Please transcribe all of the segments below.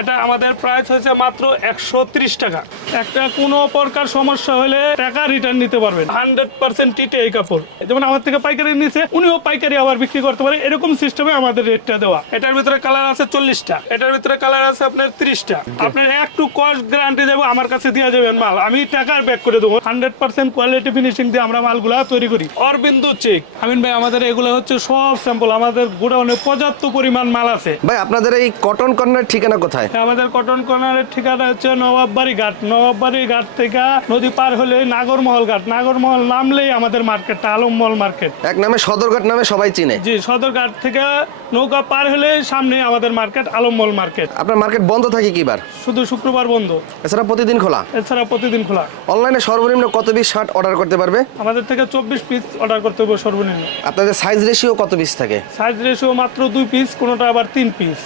এটা আমাদের প্রাইস হয়েছে মাত্র একশো ত্রিশ টাকা। একটা কোনো প্রকার সমস্যা হলে টাকা রিটার্ন নিতে পারবেন। হান্ড্রেড পার্সেন্ট টিটে এই কাপড়। যেমন আমার থেকে পাইকারি নিচ্ছে উনিও পাইকারি আবার বিক্রি করতে পারে। এরকম সিস্টেমে আমাদের রেটটা দেওয়া। এটার ভিতরে কালার আছে চল্লিশটা। এটার ভিতরে কালার আছে আপনার তিরিশটা। আপনার একটু কস্ট গ্যারান্টি দেবো আমার কাছে দিয়ে যাবেন মাল। আমি টাকার ব্যাক করে দেবো। হান্ড্রেড পার্সেন্ট কোয়ালিটি ফিনিশিং দিয়ে আমরা মালগুলা তৈরি করি। অরবিন্দু চেক আমিন ভাই আমাদের এগুলো হচ্ছে সব স্যাম্পল আমাদের গোডাউনে পর্যাপ্ত পরিমাণ মাল আছে। ভাই আপনাদের এই কটন কর্নার ঠিকানা কোথায়? আমাদের কটন কর্নারের ঠিকানা হচ্ছে নবাব নবাববাড়ি ঘাট নবাববাড়ি ঘাট থেকে নদী পার হলে নাগরমহল ঘাট। নাগরমহল নামলেই আমাদের মার্কেটটা আলমমহল মার্কেট এক নামে সদরঘাট নামে সবাই চিনে। জি সদরঘাট থেকে নৌকা পার হলে সামনে আমাদের মার্কেট আলমমহল মার্কেট আপনার মার্কেট বন্ধ থাকে কিবার? শুধু শুক্রবার বন্ধ। এছাড়া প্রতিদিন খোলা? এছাড়া প্রতিদিন খোলা। অনলাইনে সর্বনিম্ন কত পিস শার্ট অর্ডার করতে পারবে? আমাদের থেকে চব্বিশ পিস অর্ডার করতে হবে সর্বনিম্ন। আপনাদের সাইজ রেশিও কত পিস থাকে? সাইজ রেশিও মাত্র দুই পিস কোনোটা আবার তিন পিস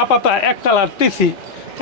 হা পাতা এক কালার টিসি।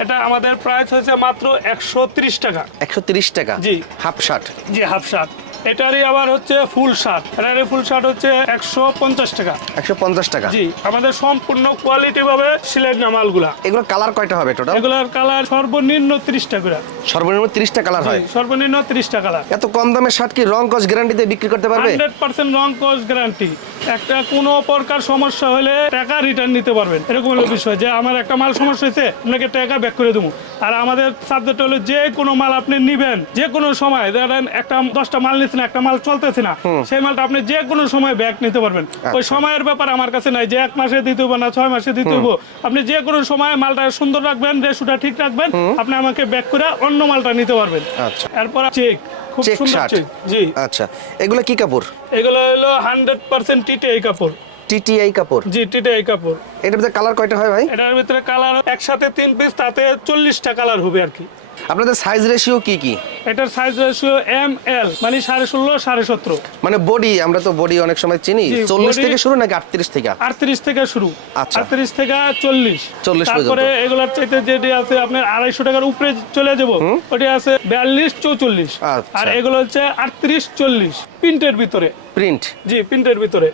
এটা আমাদের প্রাইস হয়েছে মাত্র একশো ত্রিশ টাকা। একশো তিরিশ টাকা? জি। Half shirt? জি হাফ শার্ট। এটারই আবার হচ্ছে ফুল শার্ট। এটারই ফুল শার্ট হচ্ছে একশো পঞ্চাশ টাকা। একশো পঞ্চাশ টাকা? জি আমাদের সম্পূর্ণ কোয়ালিটি ভাবে সিলেট না মালগুলা। এগুলো কালার কয়টা হবে টোটাল এগুলার কালার সর্বনিম্ন ত্রিশটা করে। সর্বনিম্ন তিরিশটা কালার হয়? সর্বনিম্ন ত্রিশটা কালার। এত কম দামের শার্ট কি রং কস গ্যারান্টিতে বিক্রি করতে পারবে? হান্ড্রেড পার্সেন্ট রং কস্ট গ্যারান্টি একটা কোনো প্রকার সমস্যা হলে টাকা রিটার্ন নিতে পারবেন। এরকম হলো বিষয় যে আমার একটা মাল সমস্যা হয়েছে আপনাকে টাকা ব্যাক করে দেবো। আর আমাদের সাবজেক্ট হলো যে কোনো মাল আপনি নিবেন যে কোনো সময়। ধরেন একটা দশটা মাল নিচ্ছেন একটা মাল চলতেছে না। সেই মালটা আপনি যে কোনো সময় ব্যাক নিতে পারবেন। ওই সময়ের ব্যাপার আমার কাছে নাই যে এক মাসে দিতে হব না ছয় মাসে দিতে হব আপনি যে কোনো সময় মালটা সুন্দর রাখবেন রেশুটা ঠিক রাখবেন আপনি আমাকে ব্যাক করে অন্য মালটা নিতে পারবেন। আচ্ছা। এরপর চেক খুব সুন্দর চেক জি। আচ্ছা। এগুলো কি কাপড়? এগুলো হলো হান্ড্রেড পার্সেন্ট টিটে এই কাপড়। টিটিআই কাপড়? জি টিটে এই কাপড়। এটার ভিতরে কালার কয়টা হয় ভাই? এটার ভিতরে কালার একসাথে তিন পিস তাতে চল্লিশটা কালার হবে আর কি। আপনাদের সাইজ রেশিও কি কি? এটার সাইজ রেশিও এম এল মানে সাড়ে ষোলো সাড়ে সতেরো। মানে বডি আমরা তো বডি অনেক সময় চিনি। চল্লিশ থেকে শুরু নাকি আটত্রিশ থেকে? আটত্রিশ থেকে শুরু। আচ্ছা। আটত্রিশ থেকে চল্লিশ। 40 তারপরে এগুলার চাইতে যেটি আছে আপনার আড়াইশো টাকার উপরে চলে যাব ওটি আছে বিয়াল্লিশ চৌচল্লিশ। আচ্ছা। আর এগুলো হচ্ছে আটত্রিশ চল্লিশ। প্রিন্টের ভিতরে। প্রিন্ট জি প্রিন্টের ভিতরে।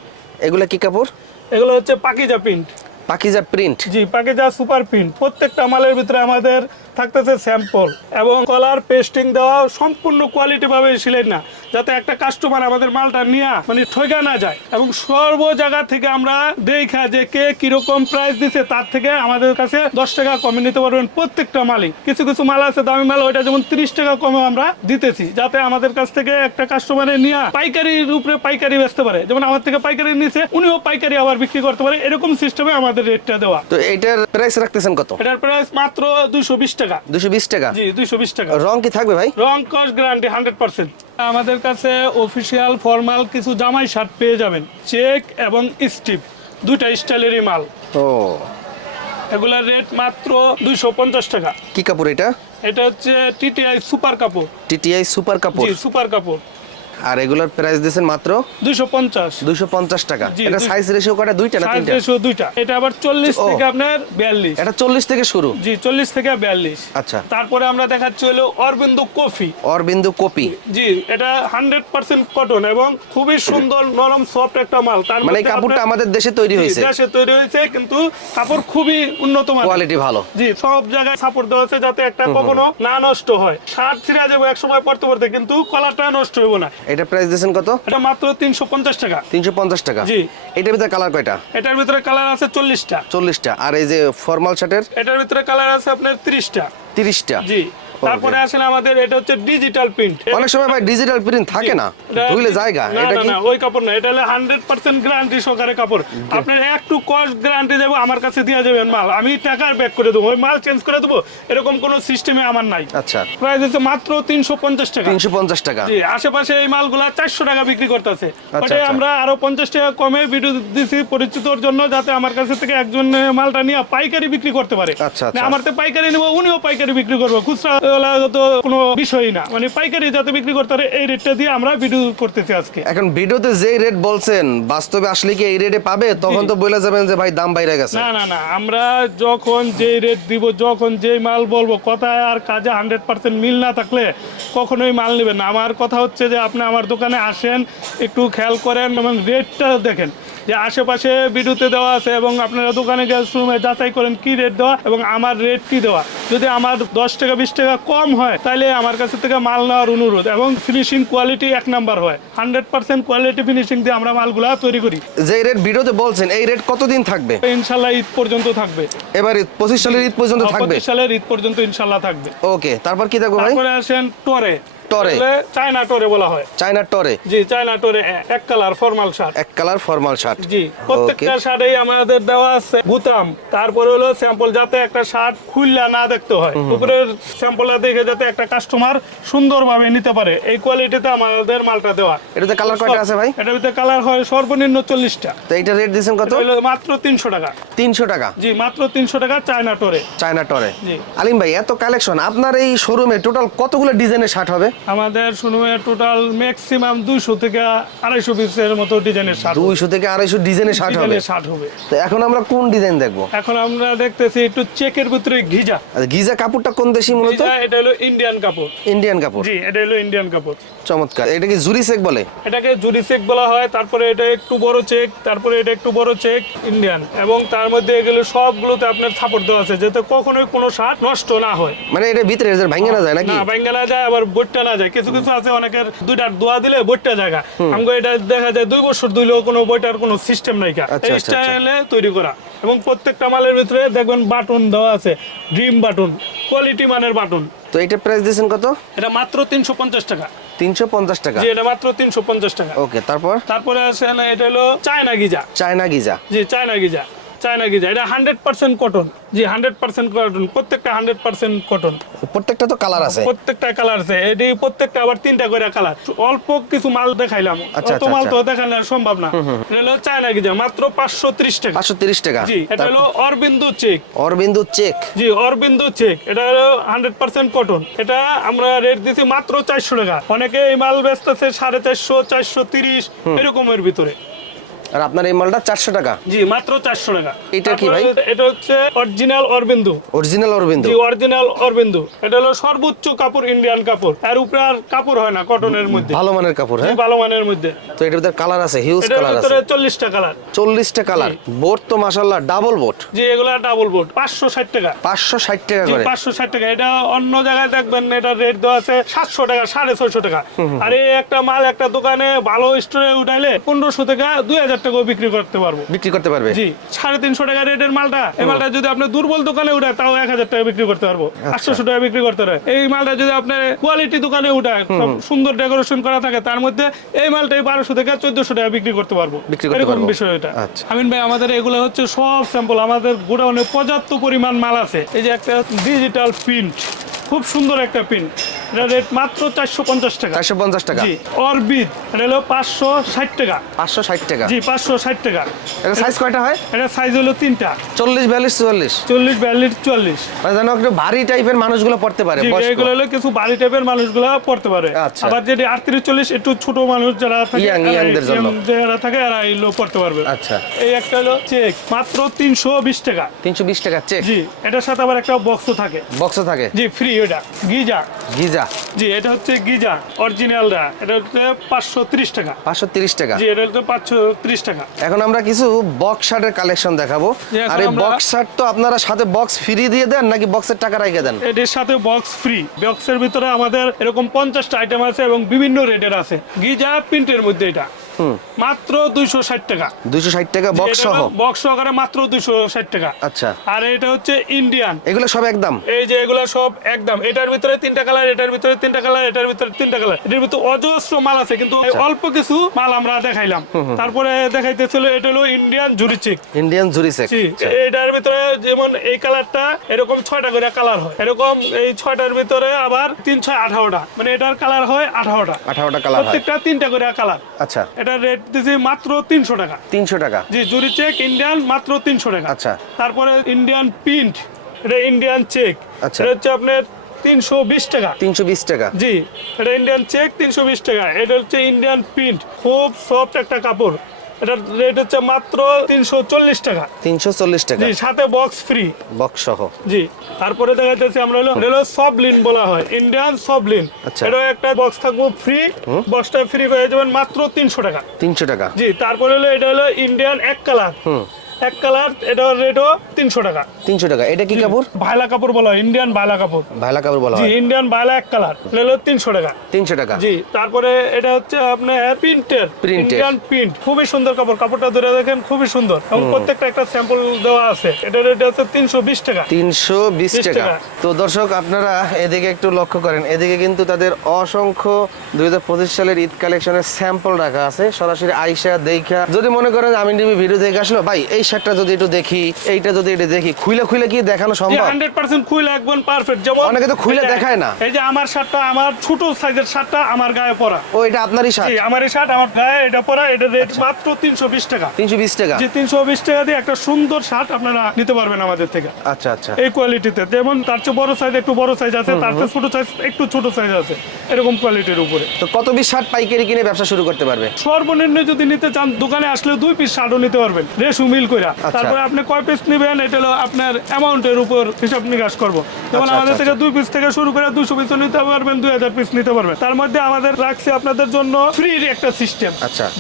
এগুলো কি কাপড়? এগুলো হচ্ছে পাকিজা প্রিন্ট। পাকিজা প্রিন্ট জি পাকিজা সুপার প্রিন্ট প্রত্যেকটা মালের ভিতরে আমাদের থাকতেছে স্যাম্পল এবং কলার পেস্টিং দেওয়া সম্পূর্ণ কোয়ালিটি ভাবে সিলাই না যাতে একটা কাস্টমার আমাদের মালটা নিয়ে মানে ঠকা না যায়। এবং সর্ব জায়গা থেকে আমরা দেখা যে কে কীরকম প্রাইস দিছে তার থেকে আমাদের কাছে দশ টাকা কমে নিতে পারবেন প্রত্যেকটা মালিক কিছু কিছু মাল আছে দামি মাল ওইটা যেমন তিরিশ টাকা কমে আমরা দিতেছি যাতে আমাদের কাছ থেকে একটা কাস্টমারে নিয়ে পাইকারির উপরে পাইকারি বেচতে পারে। যেমন আমার থেকে পাইকারি নিছে উনিও পাইকারি আবার বিক্রি করতে পারে। এরকম সিস্টেমে আমাদের রেটটা দেওয়া। তো এটার প্রাইস রাখতেছেন কত? এটার প্রাইস মাত্র দুশো বিশ টাকা। দুশো বিশ টাকা? জি দুশো বিশ টাকা। রং কি থাকবে ভাই? রং কস গ্যারান্টি হান্ড্রেড পার্সেন্ট আমাদের কাছে অফিশিয়াল ফর্মাল কিছু জামাই শার্ট পেয়ে যাবেন। চেক এবং স্টিপ দুইটা স্টাইলেরই মাল। ও। এগুলার রেট মাত্র দুইশো পঞ্চাশ টাকা। কি কাপড় এটা? এটা হচ্ছে টিটিআই সুপার কাপড় টিটিআই সুপার কাপড় জি সুপার কাপড় আর এগুলোর প্রাইস দিয়েছেন মাত্র? দুইশো পঞ্চাশ। দুইশো পঞ্চাশ টাকা। এটা সাইজ রেশিও কটা দুইটা না তিনটা? সাইজ রেশিও দুইটা। এটা আবার চল্লিশ ও। থেকে আপনার বিয়াল্লিশ। এটা চল্লিশ থেকে শুরু? জি চল্লিশ থেকে বিয়াল্লিশ। আচ্ছা। তারপরে আমরা দেখাচ্ছি হলো অরবিন্দু কফি। অরবিন্দু কপি জি এটা হান্ড্রেড পার্সেন্ট কটন এবং খুবই সুন্দর নরম সফট একটা মাল। তার মানে কাপড়টা আমাদের দেশে তৈরি জি, হয়েছে। দেশে তৈরি হয়েছে কিন্তু কাপড় খুবই উন্নত মানের। কোয়ালিটি ভালো। জি সব জায়গায় সাপোর্ট দেওয়া আছে যাতে একটা কখনো না নষ্ট হয়। শার্ট ছিঁড়া যাবে এক সময় পড়তে পড়তে কিন্তু কলারটা নষ্ট হইব না। এটা প্রাইস দিয়েছেন কত? এটা মাত্র তিনশো পঞ্চাশ টাকা। তিনশো পঞ্চাশ টাকা। জি। এটার ভিতরে কালার কয়টা? এটার ভিতরে কালার আছে চল্লিশটা। চল্লিশটা। আর এই যে ফর্মাল শার্টের এটার ভিতরে কালার আছে আপনার তিরিশটা। তিরিশটা। জি। তারপরে আসেন আমাদের এটা হচ্ছে ডিজিটাল প্রিন্ট অনেক সময় ভাই ডিজিটাল প্রিন্ট থাকে না। ধুইলে জায়গা। এটা কি? ওই কাপড় না এটা হলো হান্ড্রেড পার্সেন্ট গ্যারান্টি সহকারে কাপড়। আপনার একটু কস্ট গ্যারান্টি দেবো আমার কাছে দিয়ে যাবেন মাল। আমি টাকার ব্যাক করে দেবো ওই মাল চেঞ্জ করে দেবো এরকম কোনো সিস্টেমে আমার নাই। আচ্ছা। প্রাইস হচ্ছে মাত্র তিনশো পঞ্চাশ টাকা। তিনশো পঞ্চাশ টাকা। জি আশেপাশে এই মালগুলা চারশো টাকা বিক্রি করতেছে। আচ্ছা। আমরা আরও পঞ্চাশ টাকা কমে ভিডিও দিছি পরিচিতর জন্য যাতে আমার কাছে থেকে একজন মালটা নিয়ে পাইকারি বিক্রি করতে পারে। আচ্ছা, আচ্ছা। আমার তো পাইকারি নেব উনিও পাইকারি বিক্রি করব। খুচরা তো কোনো বিষয়ই না। মানে পাইকারি যাতে বিক্রি করতে পারে এই রেটটা দিয়ে আমরা ভিডিও করতেছি আজকে। এখন ভিডিওতে যেই রেট বলছেন বাস্তবে আসলে কি এই রেটে পাবে? তখন তো বলে যাবেন যে ভাই দাম বাইরে গেছে। না না না। আমরা যখন যে রেট দিব যখন যেই মাল বলব কথায় আর কাজে হান্ড্রেড পার্সেন্ট মিল না থাকলে কখনোই মাল নেবেন আমার কথা হচ্ছে যে আপনি আমার দোকানে আসেন একটু খেয়াল করেন এবং রেটটা দেখেন। যে আশেপাশে ভিডিওতে দেওয়া আছে এবং আপনারা দোকানে গিয়ে শুনে যাচাই করেন কি রেট দেওয়া এবং আমার রেট কি দেওয়া। যদি আমার দশ টাকা বিশ টাকা কম হয় তাহলে আমার কাছে থেকে মাল নেওয়ার অনুরোধ এবং ফিনিশিং কোয়ালিটি এক নাম্বার হয়। হান্ড্রেড পার্সেন্ট কোয়ালিটি ফিনিশিং দিয়ে আমরা মালগুলা তৈরি করি। যে রেট ভিডিওতে বলছেন এই রেট কতদিন থাকবে? ইনশাল্লাহ ঈদ পর্যন্ত থাকবে। এবার পঁচিশ সালের ঈদ পর্যন্ত থাকবে? পঁচিশ সালের ঈদ পর্যন্ত ইনশাল্লাহ থাকবে। ওকে তারপর কি ভাই? তারপরে আসেন টরে। টরে। চায়না টরে বলা হয়। চায়নার টরে? জি চায়না টরে এক কালার ফর্মাল শার্ট। এক কালার ফর্মাল শার্ট। জি প্রত্যেকটা শার্টেই আমাদের দেওয়া আছে বুতাম তারপরে হলো স্যাম্পল যাতে একটা শার্ট খুললা না দেখতে হয়। উপরের স্যাম্পলটা দেখে যাতে একটা কাস্টমার সুন্দরভাবে নিতে পারে। এই কোয়ালিটিতে আমাদের মালটা দেওয়া। এটাতে কালার কয়টা আছে ভাই? এটার ভিতরে কালার হয় সর্বনিম্ন চল্লিশটা। তো এইটা রেট দিয়েছেন কত? হলো মাত্র তিনশো টাকা। তিনশো টাকা। জি মাত্র তিনশো টাকা চায়না টোরে। চায়না টরে। জি। আলিম ভাই এত কালেকশন আপনার এই শোরুমে টোটাল কতগুলো ডিজাইনের শার্ট হবে? আমাদের শুনুয়ে টোটাল ম্যাক্সিমাম দুইশো থেকে আড়াইশো পিসের মতো ডিজাইনের শার্ট দুইশো থেকে আড়াইশো ডিজাইনের শার্ট হবে। শার্ট হবে। তো এখন আমরা কোন ডিজাইন দেখব? এখন আমরা দেখতেছি একটু চেকের ভিতরে ঘিজা আচ্ছা, গিজা কাপড়টা কোন দেশি মূলত? এটা হলো ইন্ডিয়ান কাপড়। ইন্ডিয়ান কাপড়। জি এটা হলো ইন্ডিয়ান কাপড়। চমৎকার। এটা কি জুরি সেক বলে? এটাকে জুরি চেক বলা হয় তারপরে এটা একটু বড় চেক তারপরে এটা একটু বড় চেক ইন্ডিয়ান এবং তার মধ্যে এগুলো সবগুলোতে আপনার সাপোর্ট দেওয়া আছে যাতে কখনোই কোনো শার্ট নষ্ট না হয়। মানে এটা ভিতরে এদের ভাঙে না যায় নাকি? না ভাঙ্গা না যায় আবার বইটা না যায়। কিছু কিছু আছে অনেকের দুইটা দোয়া দিলে বইটা জায়গা। আমাকে এটা দেখা যায় দুই বছর দিলেও কোনো বইটার কোনো সিস্টেম নাই আচ্ছা, এই আচ্ছা, আচ্ছা। স্টাইলে তৈরি করা। এবং প্রত্যেকটা মালের ভিতরে দেখবেন বাটন দেওয়া আছে ড্রিম বাটন কোয়ালিটি মানের বাটন। তো এটা প্রাইস দিয়েছেন কত? এটা মাত্র তিনশো পঞ্চাশ টাকা। তিনশো পঞ্চাশ টাকা। জি এটা মাত্র তিনশো পঞ্চাশ টাকা। ওকে তারপর? তারপরে আছে এটা হলো চায়না গিজা। China Giza. জি চায়না গিজা। চায়না গিজা এটা হান্ড্রেড পার্সেন্ট কটন জি হান্ড্রেড পার্সেন্ট কটন প্রত্যেকটা হান্ড্রেড পার্সেন্ট কটন প্রত্যেকটা তো কালার আছে। প্রত্যেকটা কালার আছে এটি প্রত্যেকটা আবার তিনটা করে কালার অল্প কিছু মাল দেখাইলাম। আচ্ছা, অত আচ্ছা, মাল তো আচ্ছা। দেখানো সম্ভব না। এটা হলো চায়না গিজা মাত্র পাঁচশো ত্রিশ টাকা। পাঁচশো তিরিশ টাকা। জি এটা হলো অরবিন্দু চেক। অরবিন্দু চেক। জি অরবিন্দু চেক। এটা হলো হান্ড্রেড পার্সেন্ট কটন এটা আমরা রেট দিছি মাত্র চারশো টাকা। অনেকে এই মাল বেচতেছে সাড়ে চারশো চারশো তিরিশ এরকমের ভিতরে। আর আপনার এই মালটা চারশো টাকা? জি মাত্র চারশো টাকা। এটা কি ভাই? এটা হচ্ছে অরিজিনাল অরবিন্দু। অরিজিনাল অরবিন্দু? জি অরিজিনাল অরবিন্দু। এটা হলো সর্বোচ্চ কাপড় ইন্ডিয়ান কাপড়। এর উপরে আর কাপড় হয় না কটনের মধ্যে। ভালো মানের কাপড় হ্যাঁ? ভালো মানের মধ্যে। তো এটার ভিতরে কালার আছে হিউজ কালার আছে। চল্লিশটা কালার চল্লিশটা কালার বোট তো মাসাল্লাহ ডাবল বোট। জি এগুলা ডাবল পাঁচশো ষাট টাকা। পাঁচশো ষাট টাকা করে। পাঁচশো ষাট টাকা। এটা অন্য জায়গায় দেখবেন এটা রেট দেওয়া আছে সাতশো টাকা সাড়ে ছয়শো টাকা। আর এই একটা মাল একটা দোকানে ভালো স্টোরে উঠাইলে পনেরোশো টাকা দুই হাজার টাকাও বিক্রি করতে পারব। বিক্রি করতে পারবে? জি সাড়ে তিনশো টাকা রেটের মালটা এই মালটা যদি আপনি দুর্বল দোকানে উঠায় তাও এক হাজার টাকা বিক্রি করতে পারব। আচ্ছা। আটশোশো টাকা বিক্রি করতে পারে এই মালটা যদি আপনি কোয়ালিটি দোকানে উঠায় সব সুন্দর ডেকোরেশন করা থাকে তার মধ্যে এই মালটা বারোশো থেকে চোদ্দশো টাকা বিক্রি করতে পারব। এরকম বিষয় এটা। আচ্ছা। আমিন ভাই আমাদের এগুলো হচ্ছে সব স্যাম্পল আমাদের গোডাউনে পর্যাপ্ত পরিমাণ মাল আছে। এই যে একটা ডিজিটাল প্রিন্ট খুব সুন্দর একটা প্রিন্ট এটা রেট মাত্র চারশো পঞ্চাশ টাকা। চারশো পঞ্চাশ টাকা। জি অরবিদ এটা হলো পাঁচশো ষাট টাকা। পাঁচশো ষাট টাকা। জি পাঁচশো ষাট টাকা। এটা সাইজ কয়টা হয়? এটা সাইজ হলো তিনটা। চল্লিশ বিয়াল্লিশ চুয়াল্লিশ। চল্লিশ বিয়াল্লিশ মানে যেন একটু ভারী টাইপের মানুষগুলো পড়তে পারে এগুলো হলো কিছু বাড়ি টাইপের মানুষগুলো পড়তে পারে। আচ্ছা। আবার যেটি আটত্রিশ চল্লিশ একটু ছোট মানুষ যারা থাকে যারা থাকে এরা এগুলো পড়তে পারবে। আচ্ছা। এই একটা হলো চেক মাত্র তিনশো বিশ টাকা। তিনশো বিশ টাকা চেক জি এটার সাথে আবার একটা বক্সও থাকে। বক্স থাকে। জি ফ্রি এটা গিজা। গিজা। জি এটা হচ্ছে গিজা অরিজিনালটা। এটা হচ্ছে পাঁচশো ত্রিশ টাকা। পাঁচশো তিরিশ টাকা। জি এটা হচ্ছে পাঁচশো ত্রিশ টাকা। এখন আমরা কিছু বক্স শার্টের কালেকশন দেখাবো। আর এই বক্স শার্ট তো আপনারা সাথে বক্স ফ্রি দিয়ে দেন নাকি বক্সের টাকা রেখে দেন? এটির সাথে বক্স ফ্রি বক্সের ভিতরে আমাদের এরকম পঞ্চাশটা আইটেম আছে এবং বিভিন্ন রেটের আছে। গিজা প্রিন্টের মধ্যে এটা। মাত্র দুইশো ষাট টাকা। দুইশো ষাট টাকা বক্স সহ? বক্স সহকারে মাত্র দুইশো ষাট টাকা। আচ্ছা। আর এটা হচ্ছে ইন্ডিয়ান এগুলো সব একদম? এই যে এগুলো সব একদম। এটার ভিতরে তিনটা কালার এটার ভিতরে তিনটা কালার এটার ভিতরে তিনটা কালার এটার ভিতরে অজস্র মাল আছে কিন্তু আচ্ছা। অল্প কিছু মাল আমরা দেখাইলাম। তারপরে দেখাইতেছিল এটা হলো ইন্ডিয়ান জুরি চিক ইন্ডিয়ান জুরি সেক এটার ভিতরে যেমন এই কালারটা এরকম ছয়টা করে কালার হয়। এরকম এই ছয়টার ভিতরে আবার তিন ছয় আঠারোটা। মানে এটার কালার হয় আঠারোটা। আঠারোটা কালার প্রত্যেকটা তিনটা করে কালার আচ্ছা। এটার রেট দিছি মাত্র তিনশো টাকা। তিনশো টাকা। জি জুরি চেক ইন্ডিয়ান মাত্র তিনশো টাকা। আচ্ছা। তারপরে ইন্ডিয়ান প্রিন্ট এটা ইন্ডিয়ান চেক আচ্ছা। এটা হচ্ছে আপনার তিনশো বিশ টাকা। তিনশো বিশ টাকা। জি এটা ইন্ডিয়ান চেক তিনশো বিশ টাকা। এটা হচ্ছে ইন্ডিয়ান প্রিন্ট খুব সফট একটা কাপড়। এটার রেট হচ্ছে মাত্র তিনশো চল্লিশ টাকা। তিনশো চল্লিশ টাকা। জি সাথে বক্স ফ্রি বক্স সহ জি তারপরে দেখা যাচ্ছে আমরা হলো এটা হলো সবলিন বলা হয় ইন্ডিয়ান সবলিন। আচ্ছা। এটা একটা বক্স থাকব ফ্রি বক্সটা ফ্রি পেয়ে যাবেন মাত্র তিনশো টাকা। তিনশো টাকা। জি তারপরে হলো এটা হলো ইন্ডিয়ান এক কালার এক কালার এটা রেটও তিনশো টাকা। তিনশো টাকা। এটা কি কাপড়? ভাইলা কাপড় বলা হয় ইন্ডিয়ান ভাইলা কাপড়। ভাইলা কাপড় বলা হয়। ইন্ডিয়ান ভাইলা এক কালার এটা তিনশো টাকা। তিনশো টাকা। জি তারপরে এটা হচ্ছে আপনার প্রিন্টের। ইন্ডিয়ান প্রিন্ট খুবই সুন্দর কাপড়। কাপড়টা ধরে দেখেন খুবই সুন্দর। এবং প্রত্যেকটা একটা স্যাম্পল দেওয়া আছে। এটা রেট হচ্ছে তিনশো বিশ টাকা। তিনশো বিশ টাকা। টাকা। তো দর্শক আপনারা এদিকে একটু লক্ষ্য করেন। এদিকে কিন্তু তাদের অসংখ্য দুই হাজার পঁচিশ সালের ঈদ কালেকশনের স্যাম্পল রাখা আছে। সরাসরি আইসা দেখা যদি মনে করেন আমি ভিডিও দেখে আসলো ভাই এই শার্টটা যদি একটু দেখি এইটা যদি একটু দেখি খুলে খুলে কি দেখানো সম্ভব? হান্ড্রেড পার্সেন্ট খুলে একদম পারফেক্ট যেমন অনেকে তো খুলে দেখায় না। এই যে আমার শার্টটা আমার ছোট সাইজের শার্টটা আমার গায়ে পরা ও এটা আপনারই শার্ট জি আমার এই শার্ট আমার গায়ে এটা পরা এটা রেট মাত্র তিনশো বিশ টাকা। তিনশো বিশ টাকা? জি তিনশো বিশ টাকা দিয়ে একটা সুন্দর শার্ট আপনারা নিতে পারবেন আমাদের থেকে। আচ্ছা আচ্ছা। এই কোয়ালিটিতে যেমন তার চেয়ে বড় সাইজ একটু বড় সাইজ আছে তার চেয়ে ছোট সাইজ একটু ছোট সাইজ আছে এরকম কোয়ালিটির উপরে। তো কত পিস শার্ট পাইকারি কিনে ব্যবসা শুরু করতে পারবে? সর্বনিম্ন যদি নিতে চান দোকানে আসলে দুই পিস শার্টও নিতে পারবেন। রেশু মিল করে আচ্ছা। তারপরে আপনি কয় পিস নেবেন এটা হলো আপনার অ্যামাউন্টের উপর হিসাব নিকাশ করব। যেমন আচ্ছা, আমাদের আচ্ছা, থেকে দুই পিস থেকে শুরু করে দুশো পিস নিতে পারবেন দুই হাজার পিস নিতে পারবেন। তার মধ্যে আমাদের রাখছে আপনাদের জন্য ফ্রি একটা সিস্টেম।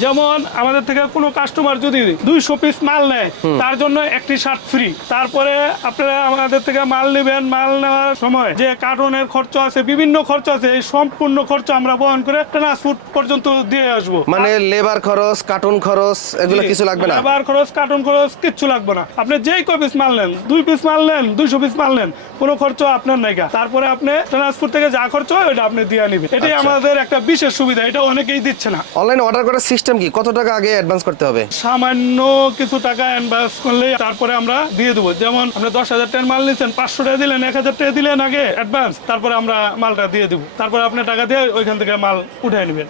যেমন আমাদের থেকে কোনো কাস্টমার যদি দুইশো পিস মাল নেয় তার জন্য একটি শার্ট ফ্রি তারপরে আপনারা আমাদের থেকে মাল নেবেন মাল নেওয়ার সময় যে কার্টনের খরচ আছে বিভিন্ন খরচ আছে এই সম্পূর্ণ খরচ আমরা বহন করে ট্রান্সপোর্ট পর্যন্ত দিয়ে আসব। মানে লেবার খরচ কার্টুন খরচ এগুলো কিছু লাগবে না? লেবার খরচ কার্টুন খরচ কিচ্ছু লাগবে না। আপনি যেই কয় পিস মাল নেন দুই পিস মাল নেন দুইশো পিস মাল নেন কোনো খরচ আপনার নাই তারপরে আপনি ট্রান্সপোর্ট থেকে যা খরচ হয় ওটা আপনি দিয়ে নিবেন। এটাই আচ্ছা। আমাদের একটা বিশেষ সুবিধা এটা অনেকেই দিচ্ছে না। অনলাইন অর্ডার করার সিস্টেম কি? কত টাকা আগে অ্যাডভান্স করতে হবে? সামান্য কিছু টাকা ইনভেস্ট করলে তারপরে আমরা দিয়ে দেবো। যেমন আপনি দশ হাজার টাকার মাল নিচ্ছেন পাঁচশো টাকা দিলেন এক হাজার টাকা দিলেন আগে অ্যাডভান্স তারপরে আমরা মালটা দিয়ে দেবো। তারপরে আপনি টাকা দিয়ে ওইখান থেকে মাল উঠাই নেবেন।